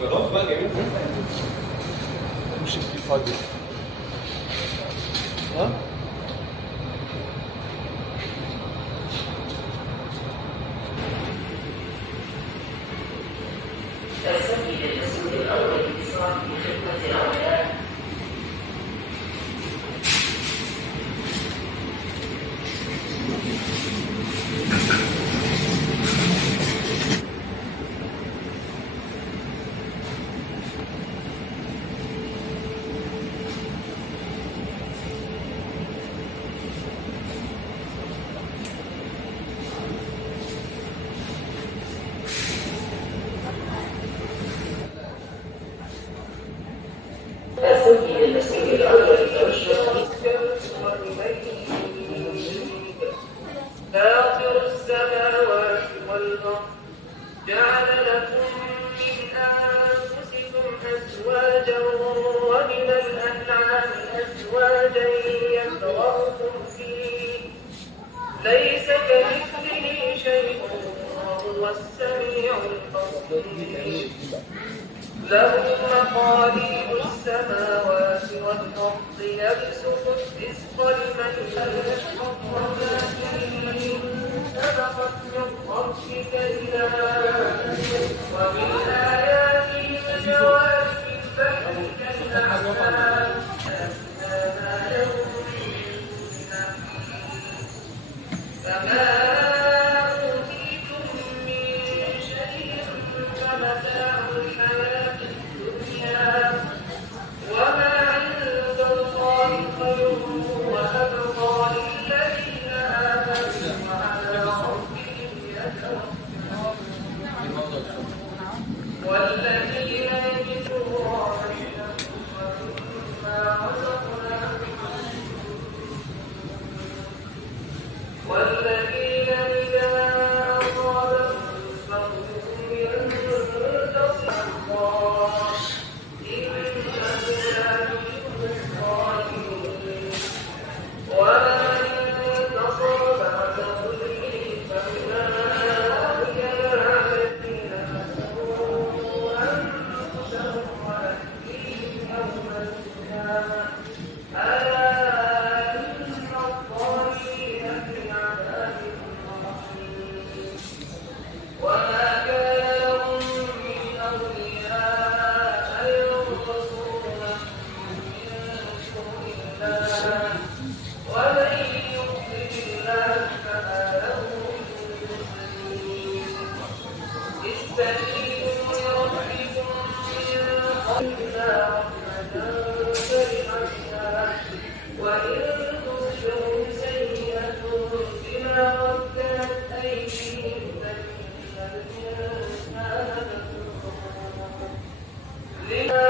خلاص بقى جميل. مش في فاضي. ها؟ السيد المسؤول الأول لصاحب خدمة العملاء. السيد المسؤول الأول للتوجه فاطر السماوات والأرض جعل لكم من أنفسكم أزواجا ومن الأنعام أزواجا يذرأكم فيه ليس كمثله شيء وهو السميع البصير له مقاليد السماوات والأرض يبسط الرزق لمن يشاء وما فيه سبقت من ربك إلى ومن آياته الجوار في البحر كالأعلام ما لهم فما أوتيتم من شيء فمتاع الحياة الدنيا وما عند الله خير وأبقى للذين آمنوا وعلى ربهم يتوكلون والذين يجدون ربهم ومما رزقناهم والذين إذا أصابهم بغي ينتصر الله إنه لا يحب الظالمين ومن انتصر بعد ظلمه فأولئك الذين خسروا أنفسهم وأهليهم يوم القيامة ألا إن الظالمين في عذاب رهين وما كان لهم من أولياء ينصرونهم من دون الله ومن يضلل الله فما له من سبيل استجيبوا لربكم من قبل رحمة فرحتها وإن تصبروا سيئة بما قدمت أيديهم فإن الإنسان كفور لما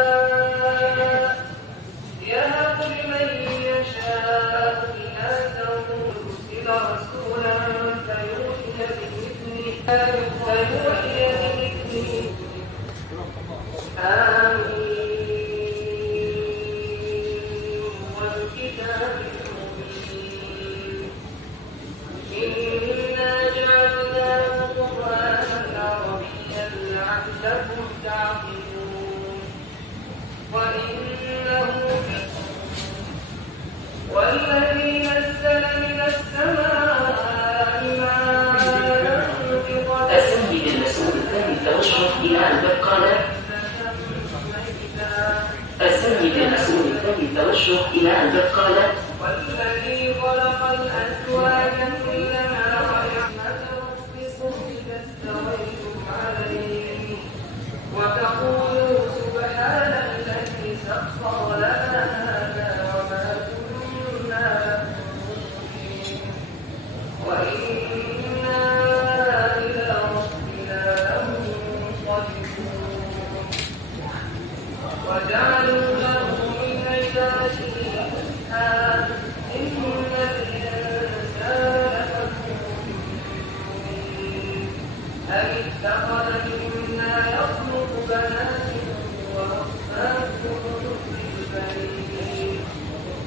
يهب لمن يشاء إناثا يرسل رسولا فيوحي بإذنه آمين والكتاب المبين إنا جعلناه قرآنا عربيا لعلكم تعقلون وإنه والذي نزل من السماء ماء بقدر السيد المسؤول الثاني توجه إلى البقالة السيد المسؤول الثاني توجه إلى البقالة والذي خلق الأزواج كلها ورحمة ربكم إذا استويتم عليه وتقولوا سبحان الذي سخر لنا هذا وما كنا له مقرنين وإنا إلى ربنا لمنقلبون وجعلوا له من عباده جزءا إن الإنسان لكفور مبين أم اتخذ مما يخلق بنات وأصفاكم بالبنين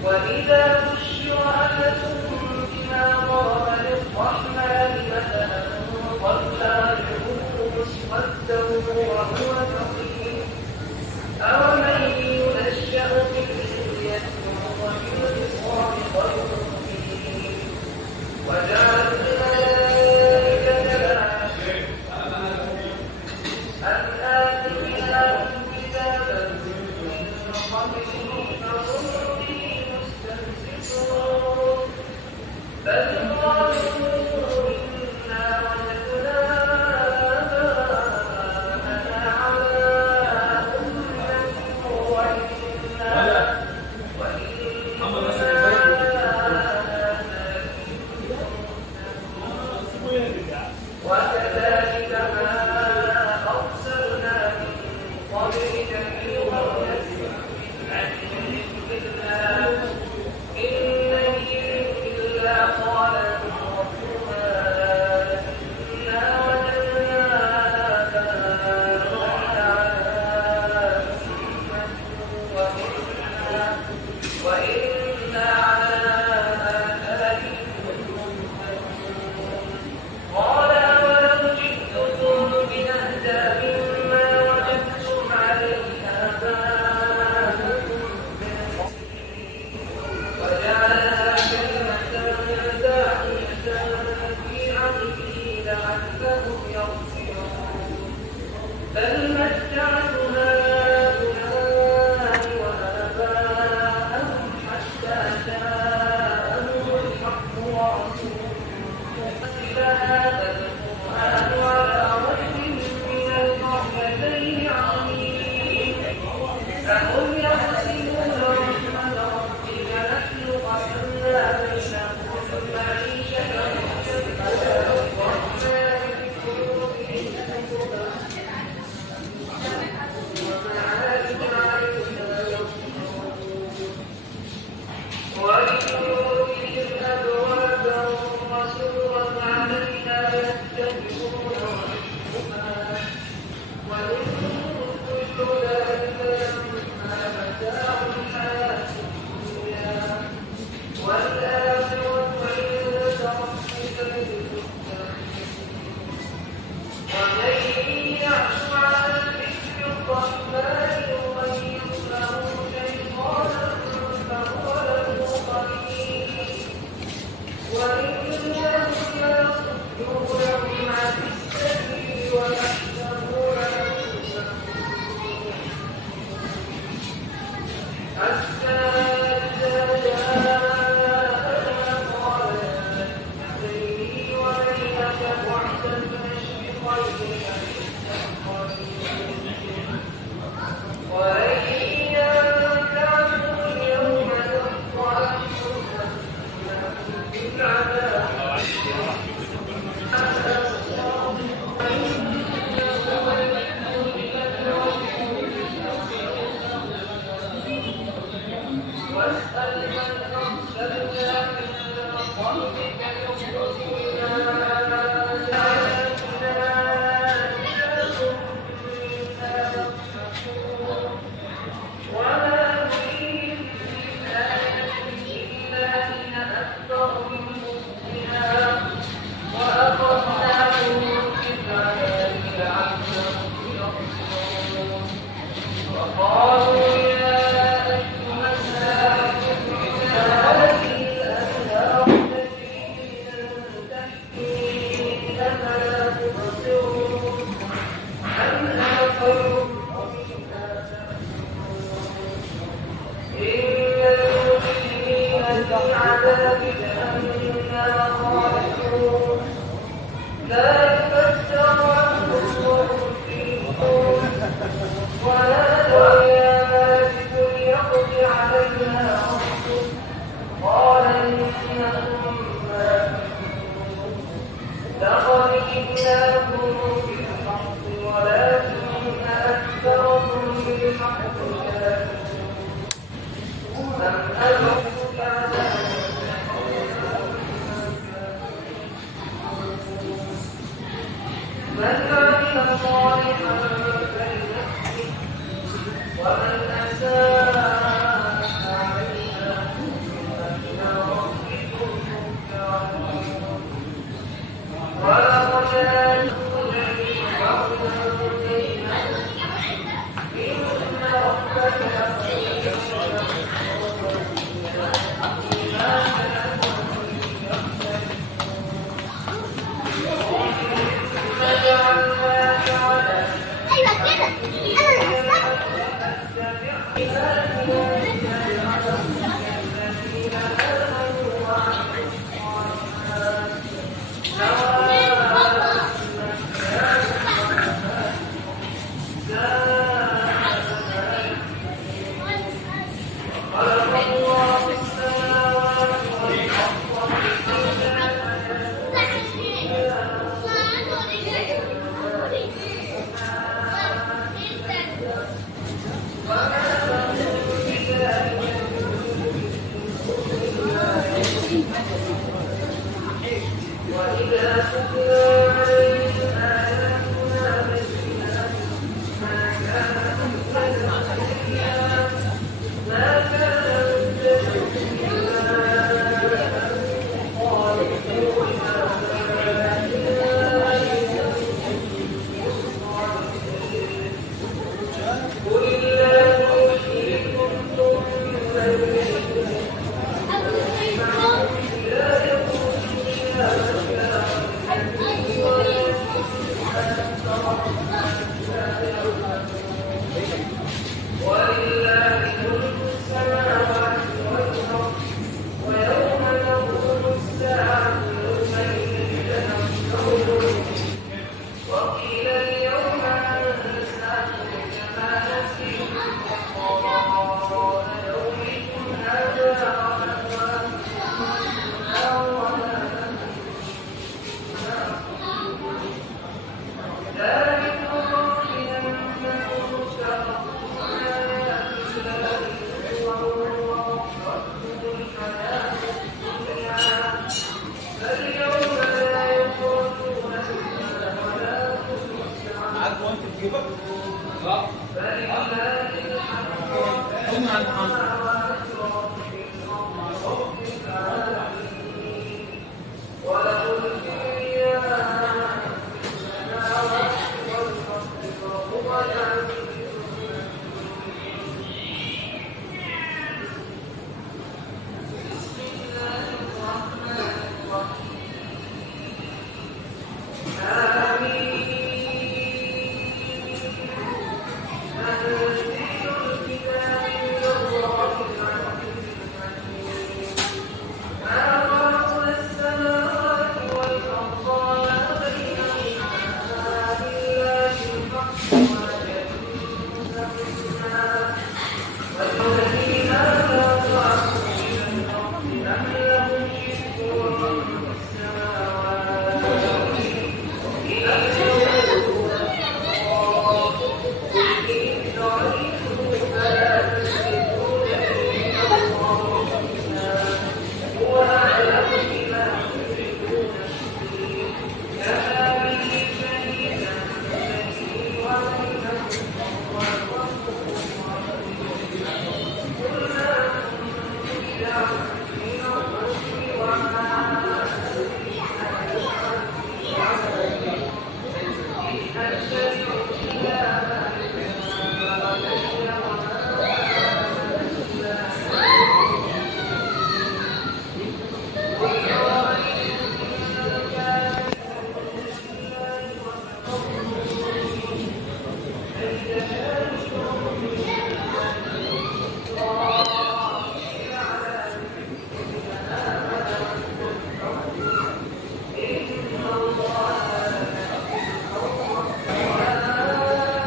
وإذا بشر أحدهم بما ضرب للرحمن مثلا ظل يعوذ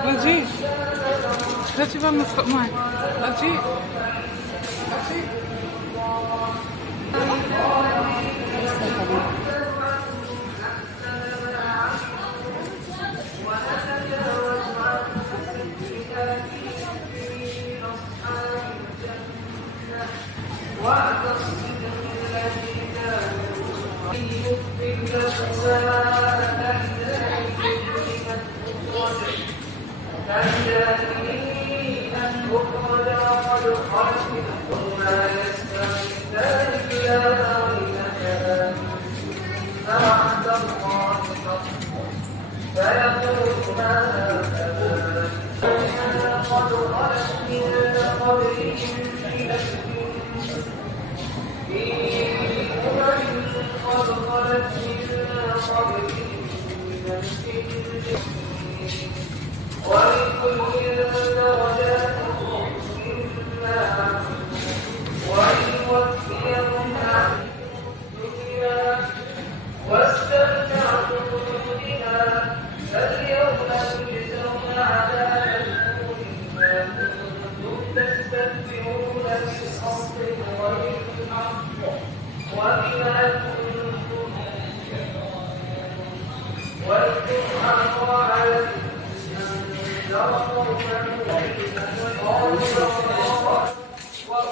Rajiv, Rajiv, I'm not mine. Rajiv, Rajiv.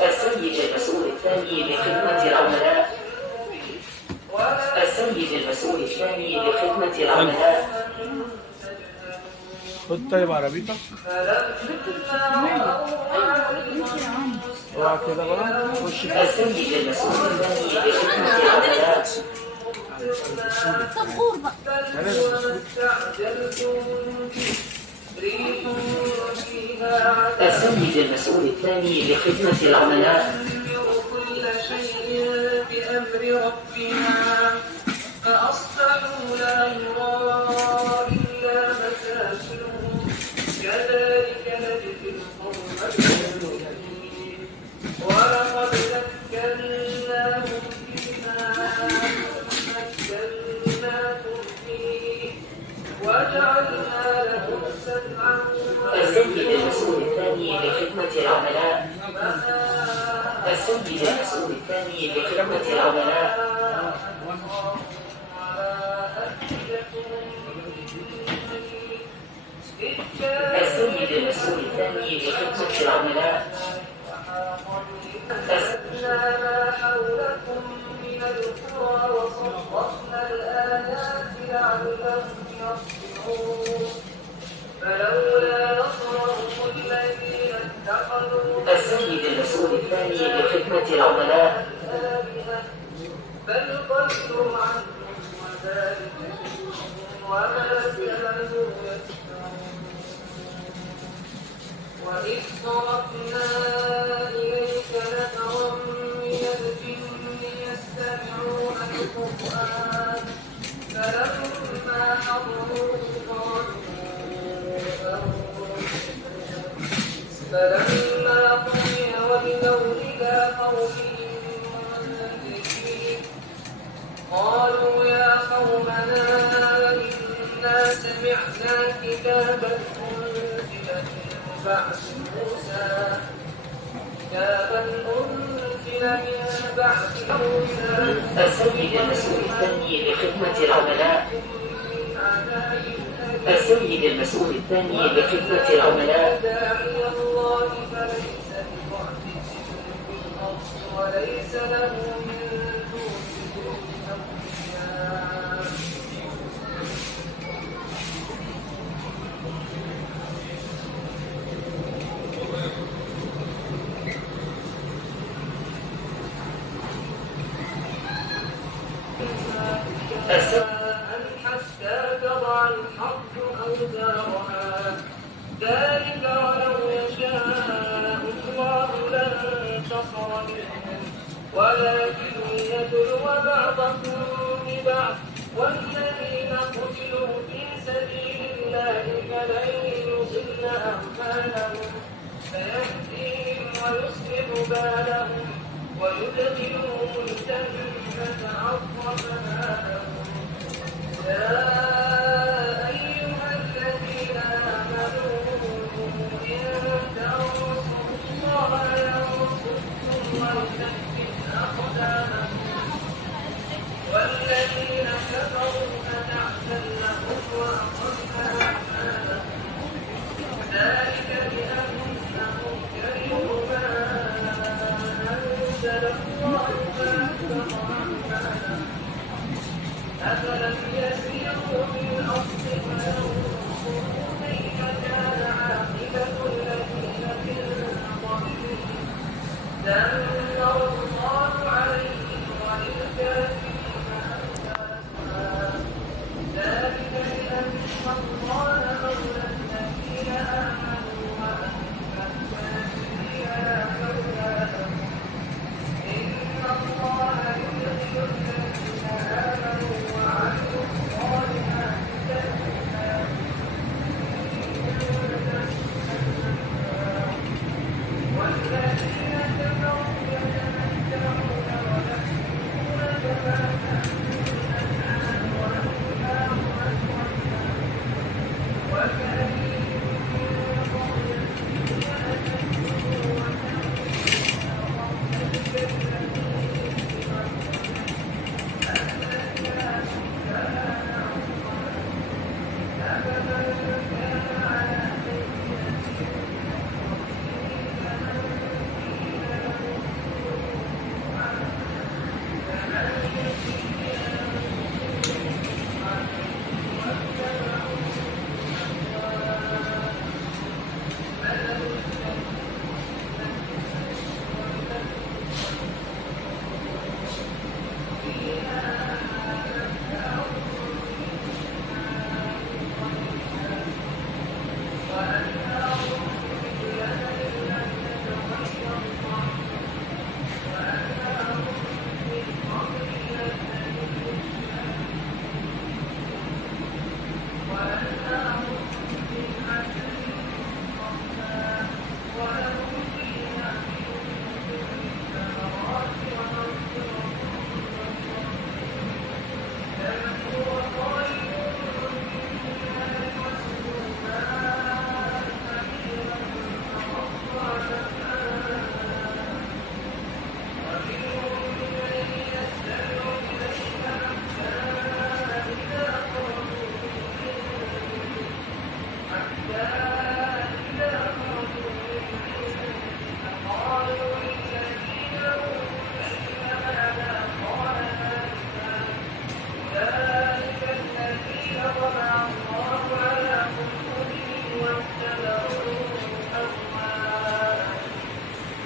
السيد المسؤول الثاني لخدمة العملاء. السيد المسؤول الثاني لخدمة العملاء. خد طيب عربيتك اوعى كده بقى خش كده. السيد المسؤول الثاني لخدمة العملاء. السيد المسؤول الثاني لخدمة العملاء. كل شيء بأمر ربها فأصبحوا لا يرى إلا مساكنهم كذلك نجزي القوم المجرمين. ولقد مكناهم فيما مكناكم فيه وجعلنا لهم سمعا. السيد المسؤول الثاني لخدمة العملاء. السيد المسؤول الثاني لخدمة العملاء. السيد المسؤول الثاني لخدمة العملاء. أسألنا ما حولكم من القرى وصرفنا الآيات لعلهم يرجعون. فلولا نصرهم الذين اتخذوا. السيد المسؤول الثاني لخدمة العملاء. بل ضلوا عنهم وذلك وما كانوا يفترون. وإذ صرفنا إليك نفرا من الجن يستمعون القرآن فلما حضروه فلما قضي ولوا إلى قومهم منذرين قالوا يا قومنا إنا سمعنا كتابا أنزل من بعد موسى السيد المسؤول الثاني لخدمة العملاء. السيد المسؤول الثاني لخدمة العملاء. وليس له من دونه أولياء. حتى تضع الحرب أوزارها ذلك ولو يشاء الله لانتصر منهم ولكن ليبلو بعضكم ببعض والذين قتلوا في سبيل الله فلن يضل أعمالهم سيهديهم ويصلح بالهم ويدخلهم الجنة عرفها لهم يا أيها الذين آمنوا إن تنصروا الله ينصركم ويثبت أقدامكم والذين كفروا فتعسا لهم وأضل أعمالهم ذلك بأنهم كرهوا ما أنزل الله فأحبط أعمالهم أفلم يسيروا في الأرض فينظروا كيف كان عاقبة الذين من قبلهم دمر الله عليهم وللكافرين أمثالها ذلك بأن الله مولى الذين آمنوا وأن الكافرين لا مولى لهم إن الله يدخل الذين آمنوا وعملوا الصالحات جنات والذين كفروا يتمتعون ويحسبون كما تحسبون والنار وكأين من قرية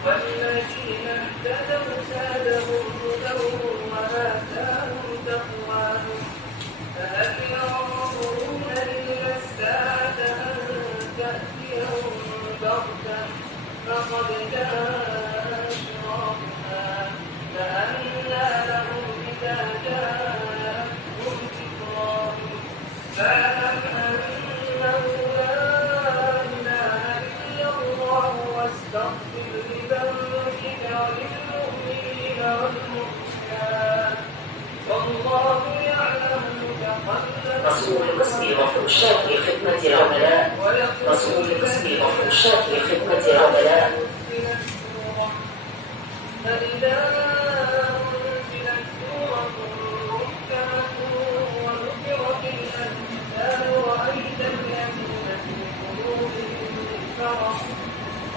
والذين اهتدوا زادهم هدى وآتاهم تقواهم فهل ينظرون إلا الساعة أن تأتيهم بغتة فقد جاء أشراطها فأنى لهم إذا جاءتهم ذكراهم فاعلم أنه لا إله إلا الله واستغفر لذنبك وللمؤمنين والمؤمنات والله يعلم متقلبكم رسول قسم مفروشات لخدمة العملاء رسول قسم مفروشات لخدمة العملاء فإذا أنزلت سورة محكمة وذكر فيها القتال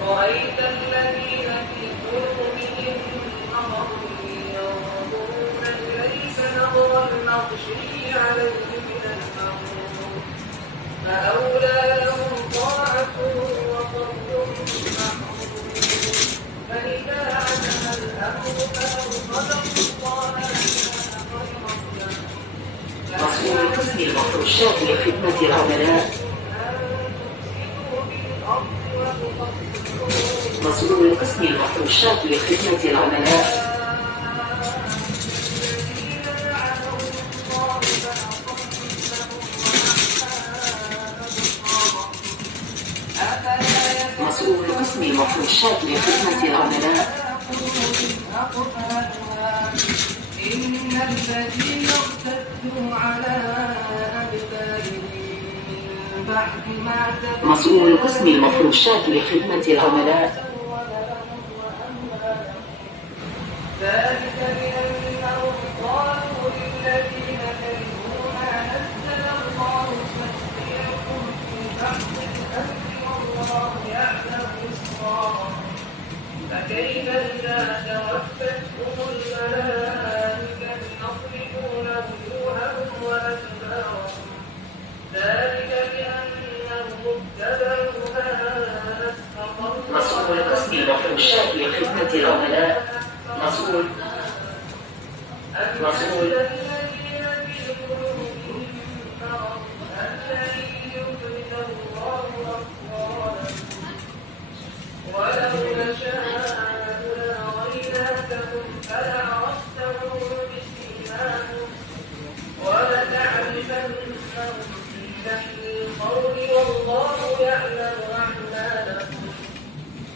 رأيت الذين في قلوبهم مرض ينظرون إليك نظر المغشي عليه من الموت فأولى لهم طاعة وصبر معروف فإذا عزم الأمر فأوصله الله رسول قسم المفروشات لخدمة العملاء مسؤول قسم المفروشات لخدمة العملاء. مسؤول قسم المفروشات لخدمة العملاء. إن الذين ارتدوا على أدبارهم من بعد ما تبين مسؤول قسم المفروشات لخدمة العملاء. ذلك بأنهم قالوا للذين كرهوا ما نزل الله سنطيعكم في بعض الأمر والله يعلم إسرارهم فكيف إذا توفتهم الملائكة يضربون وجوههم وأدبارهم ذلك بأنهم اتبعوا ما أسخط الله. مسؤول قسم المفروشات لخدمة العملاء. مسؤول الذين في قلوبهم مرض الذي يخرج الله أبصارهم ولو نشاء لأريناكهم فلعرفتهم بسيماهم ولتعرفنهم في لحن القول والله يعلم أعمالكم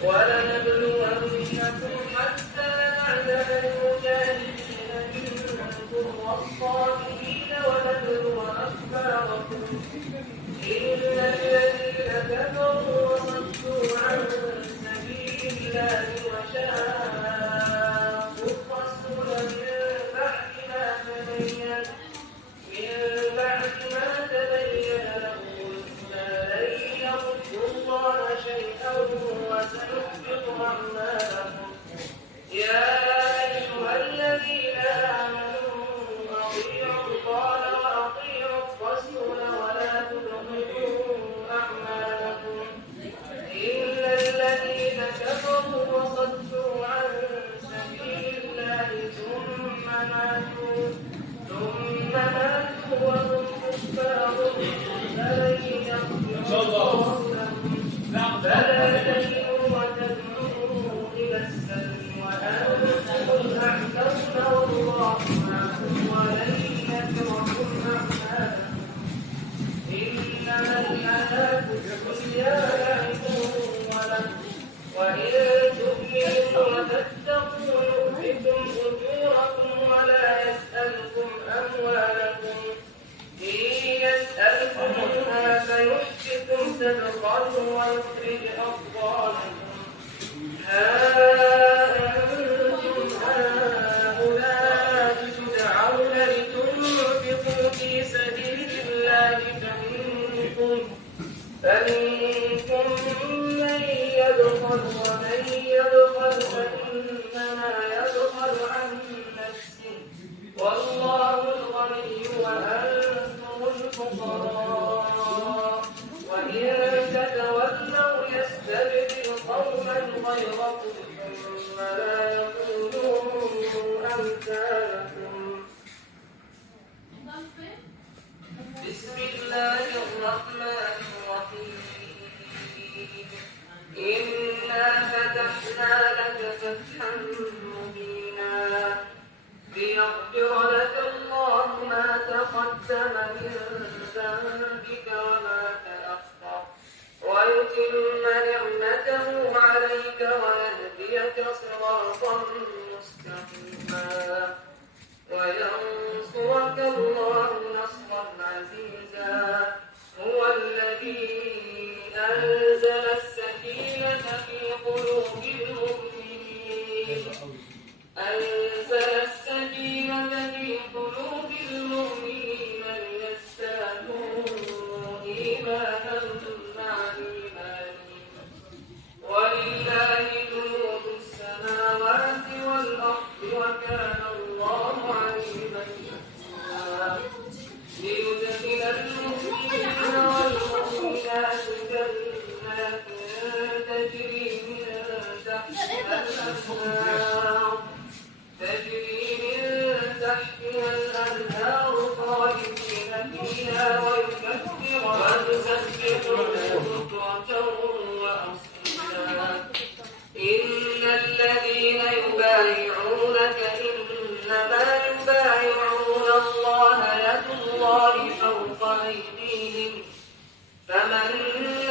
ولنبلونكم حتى نعلم المجاهدين منكم والصابرين ونبلو أخباركم إن الذين كفروا وصدوا عن سبيل الله وشاقوا الرسول من بعد ما تبين لهم الهدى لن يضروا الله شيئا وسيحبط أعمالهم. يا أيها الذين آمنوا أطيعوا الله وأطيعوا الرسول ولا تبطلوا أعمالكم إن الذين كفروا وصدوا عن سبيل الله ثم ماتوا وهم كفار فلن يغفر الله لهم فلا تهنوا وتدعوا إلى السلم وأنتم الأعلون والله معكم ولن يتركم أعمالكم إنما الحياة الدنيا لعب ولهو وإن تؤمنوا وتتقوا يؤتكم أجوركم ولا يسألكم أموالكم إن يسألكموها فيحفكم تبخلوا ويخرج أضغانكم ها أنتم هؤلاء تدعون لتنفقوا في سبيل الله فمنكم من يبخل ومن يبخل فإنما يبخل عن نفسه والله الغني وأنتم الفقراء وإن تتولوا يستبدل قوما غيركم ثم لا يكونوا أمثالكم. بسم الله الرحمن الرحيم إنا فتحنا لك فتحا مبينا ليغفر لك الله ما تقدم من ذنبك وما تأخر ويتم نعمته عليك ويهديك صراطا مستقيما وينصرك الله نصرا عزيزا هو الذي أنزل السكينة في قلوب المؤمنين ليزدادوا إيمانا مع إيمانهم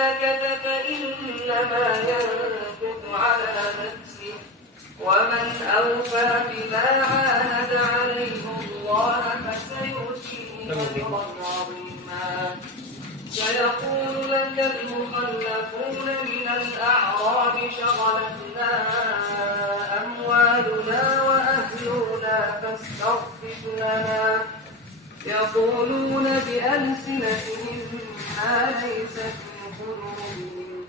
نكث فإنما ينكث على نفسه ومن أوفى بما عاهد عليه الله فسيؤتيه أجرا عظيما. سيقول لك المخلفون من الأعراب شغلتنا أموالنا وأهلنا فاستغفر لنا. يقولون بألسنتهم ما ليس في قلوبهم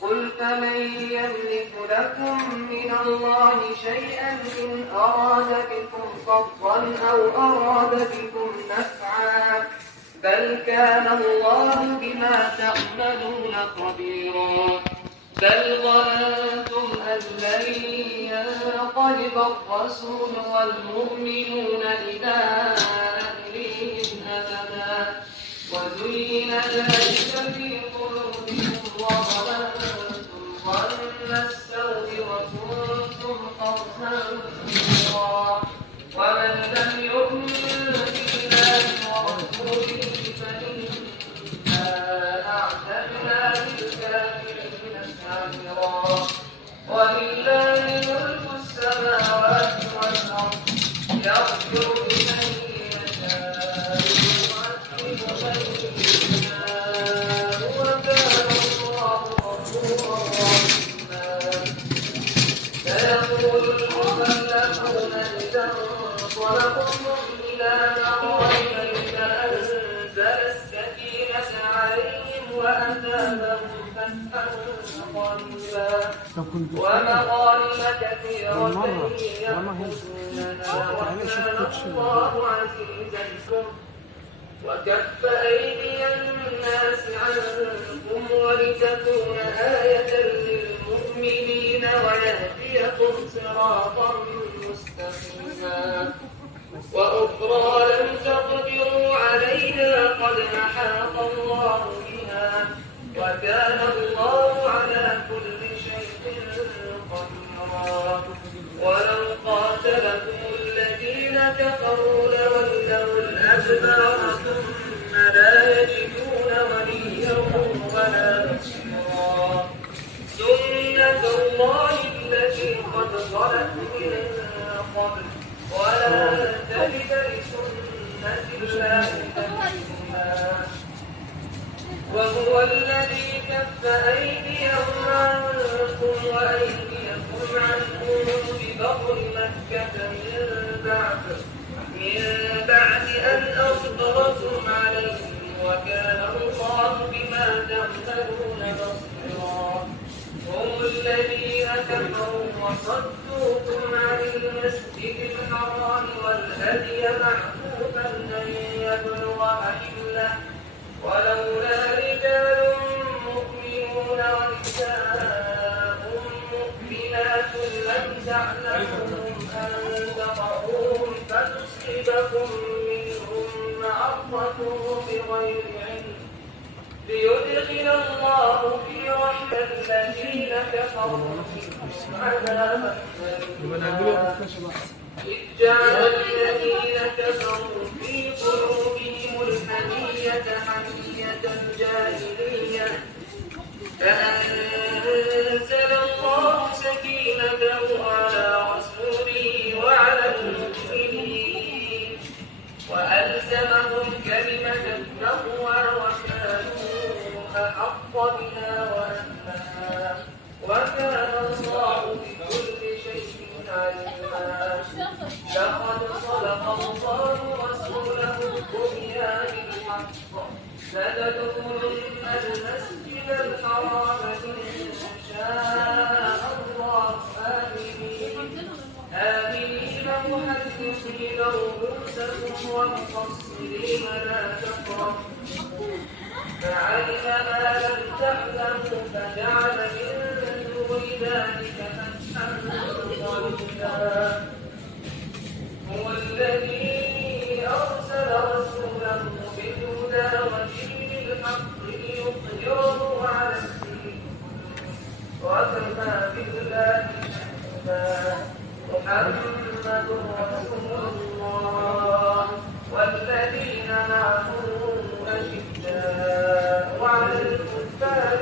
قل فمن يملك لكم من الله شيئا إن أراد بكم ضرا أو أراد بكم نفعا بل كان الله بما تعملون خبيرا. بل ظننتم أن لن ينقلب الرسول والمؤمنون إلى أهلهم أبدا وزين ذلك في قلوبكم وظننتم ظن السوء وكنتم قوما كثيرا. ومن لم يؤمن بالله ورسوله فإنا أعتدنا للكافرين سعيرا. ولله ملك السماوات والأرض يغفر لمن يشاء ويعذب من يشاء وكان الله غفورا رحيما. سيقول المخلفون إذا انطلقتم إلى مغانم فأنزل السكينة عليهم وأثابهم فتحا قريبا ومغانم كثيرة يأخذونها وكان الله عزيزا وكف أيدي الناس عنكم ولتكون آية للمؤمنين ويهديكم صراطا مستقيما. وأخرى لم تقدروا عليها قد أحاط الله بها وكان الله على كل شيء قديرا. ولو قاتلكم الذين كفروا لولوا الأدبار ثم لا يجدون وليا ولا نصيرا. سنة الله التي قد خلت من قبل ولا تجد لسنة الله تبديلا. وهو الذي كف أيديهم عنكم وأيديكم عنهم ببطن مكة من بعد أن أظهركم عليهم وكان الله بما تعملون بصيرا. هم الذين كفروا وصدوكم عن المسجد الحرام والهدي معكوفا أن يبلغ محله ولولا رجال مؤمنون ونساء مؤمنات لم تعلموهم أن تطؤوهم فتصيبكم منهم معرة بغير علم ليدخل الله في رحمة الذين كفروا منهم عذابا أليما. إذ جعل الذين كفروا في قلوبهم الحمية حمية الجاهلية فأنزل الله سكينته على رسوله وعلى المؤمنين وألزمهم كلمة التقوى وكانوا أحق بها وأهلها وكان الله بكل شيء عليما. لقد صدق الله رسوله الرؤيا بالحق لتدخلن المسجد الحرام إن شاء الله آمنين محدثين رؤوسكم ومقصرين لا تخافون فعلم ما لم تعلموا فجعل من دون ذلك فتحا قريبا. هو الذي أرسل رسوله بالهدى ودين الحق ليظهره على الدين وكفى بالله شهيدا. محمد رسول الله والذين معه أشداء على الكفار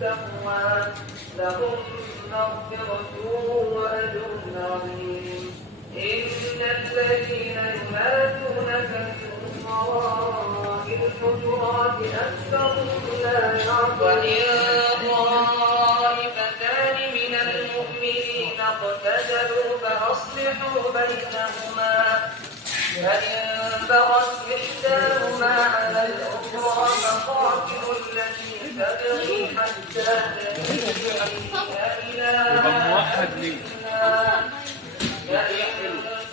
التقوى لهم مغفرة وأجر عظيم. إن الذين ينادونك من وراء الحجرات أكثرهم لا يعقلون. طائفتان من المؤمنين اقتتلوا فأصلحوا بينهما فإن بغت إحداهما على الأخرى فقاتلوا التي تبغي حتى تفيء إلى أمر الله فإن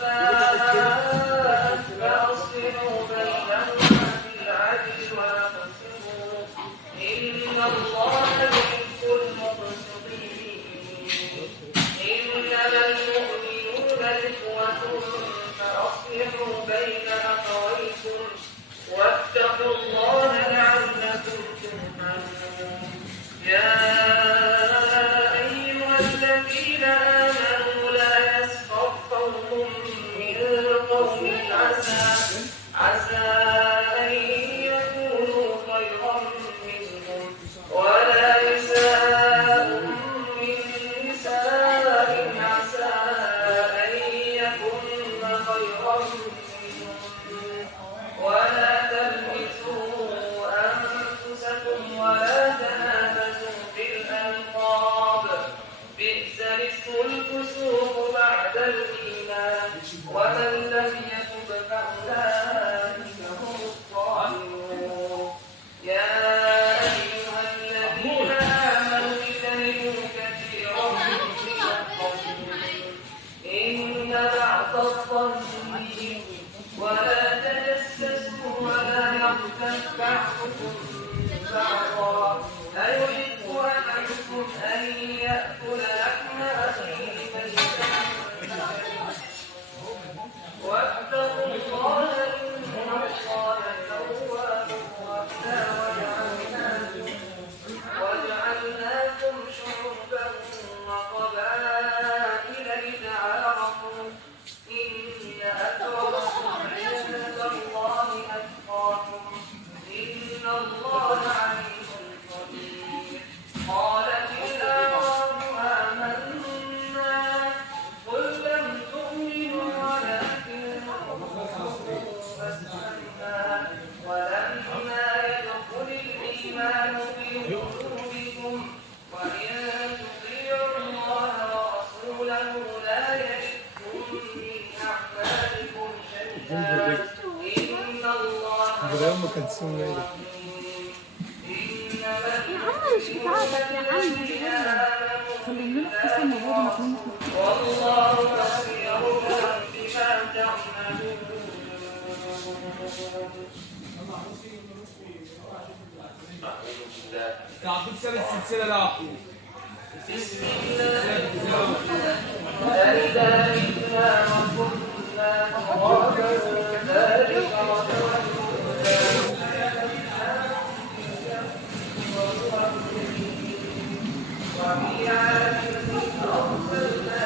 فاءت فأصلحوا بينهما بالعدل وأقسطوا إن الله يحب المقسطين. إنما المؤمنون إخوة فأصلحوا بين أخويكم واتقوا الله لعلكم ترحمون. يا أيها الذين آمنوا لا يسخر قوم من قوم عسى أن يكونوا خيرا منهم ولا نساء من نساء عسى أن يكن خيرا منهم ولا تلمسوا أنفسكم ولا تنابزوا بالألقاب بئس الاسم الفسوق بعد الإيمان ومن لم يتب فأولئك هم الظالمون. يا أيها الذين آمنوا اجتنبوا كثيرا من الظن إن بعض الظن ولا تجسسوا ولا يغتب بعضكم بعضا أيحب أحدكم أن يأكل لحم أخيه ميتا واتقوا الله إن الله تواب رحيم. وجعلناكم شعوبا وقبائل لتعارفوا إن أكرمكم عند الله أتقاكم إن الله عليم خبير. قالت الأعراب آمنا قل لم تؤمنوا ولكن قولوا أسلمنا ولما يدخل الإيمان في قلوبكم وإن تطيعوا الله ورسوله لا يلدكم من أعمالكم شيئا إن الله برامج كانسون ليلى مش بتعرف يا عم خلينا نحكي الموضوع ده والله بصير بما تعملون. تعطيك سنة السلسلة لا بسم الله فإذا متنا وكنا ترابا ذلك وفي عاد أرسلنا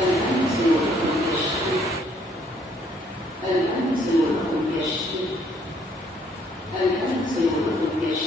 الهمز والهمز